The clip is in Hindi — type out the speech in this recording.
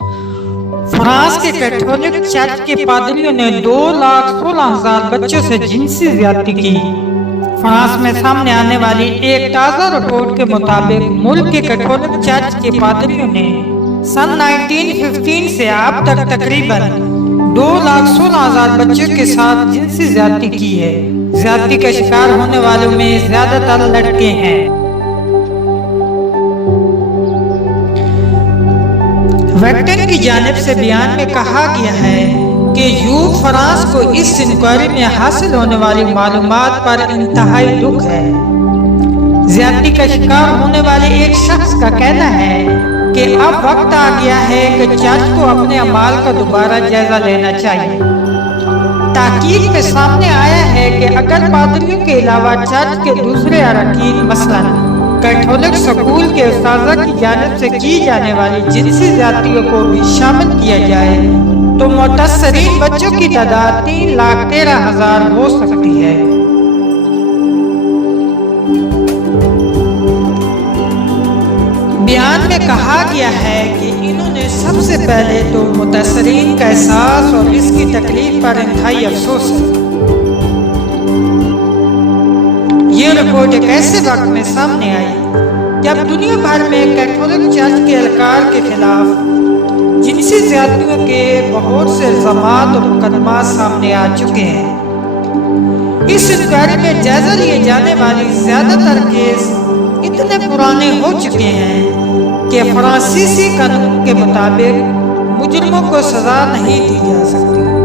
फ्रांस के कैथोलिक चर्च के पादरियों ने 2,16,000 बच्चों से जिनसी ज्यादती की। फ्रांस में सामने आने वाली एक ताज़ा रिपोर्ट के मुताबिक मुल्क के कैथोलिक चर्च के पादरियों ने सन 1915 से अब तक तकरीबन 2,16,000 बच्चों के साथ जिनसी ज्यादती की है। ज्यादती का शिकार होने वालों में ज्यादातर लड़के हैं। वेटिकन की जानिब से बयान में कहा गया है कि यूथ फ्रांस को इस इंक्वायरी में हासिल होने वाली मालूमात पर इंतहाई दुख है। ज्यादती का शिकार होने वाले एक शख्स का कहना है कि अब वक्त आ गया है कि चर्च को अपने अमाल का दोबारा जायजा लेना चाहिए। तहकीक में सामने आया है कि अगर पादरियों के अलावा चर्च के दूसरे अरकान मसलन कैथोलिक स्कूल के उस्ताज़ा की जानिब से की जाने वाली जिनसी ज्यादतियों को भी शामिल किया जाए तो मुतअस्सरीन बच्चों की तादाद 3,13,000 हो सकती है। बयान में कहा गया है कि इन्होंने सबसे पहले तो मुतअस्सरीन का एहसास और इसकी तकलीफ पर इंतहाई अफसोस है। ये रिपोर्ट एक ऐसे वक्त में सामने आई जब दुनिया भर में कैथोलिक चर्च के एहलकार के खिलाफ जिनसी ज्यादतियों के बहुत से इल्जामात और मुकदमा सामने आ चुके हैं। इस इंक्वायरी में जायजा लिए जाने वाली ज्यादातर केस इतने पुराने हो चुके हैं कि फ्रांसीसी कानून के मुताबिक मुजरिमों को सजा नहीं दी जा सकती।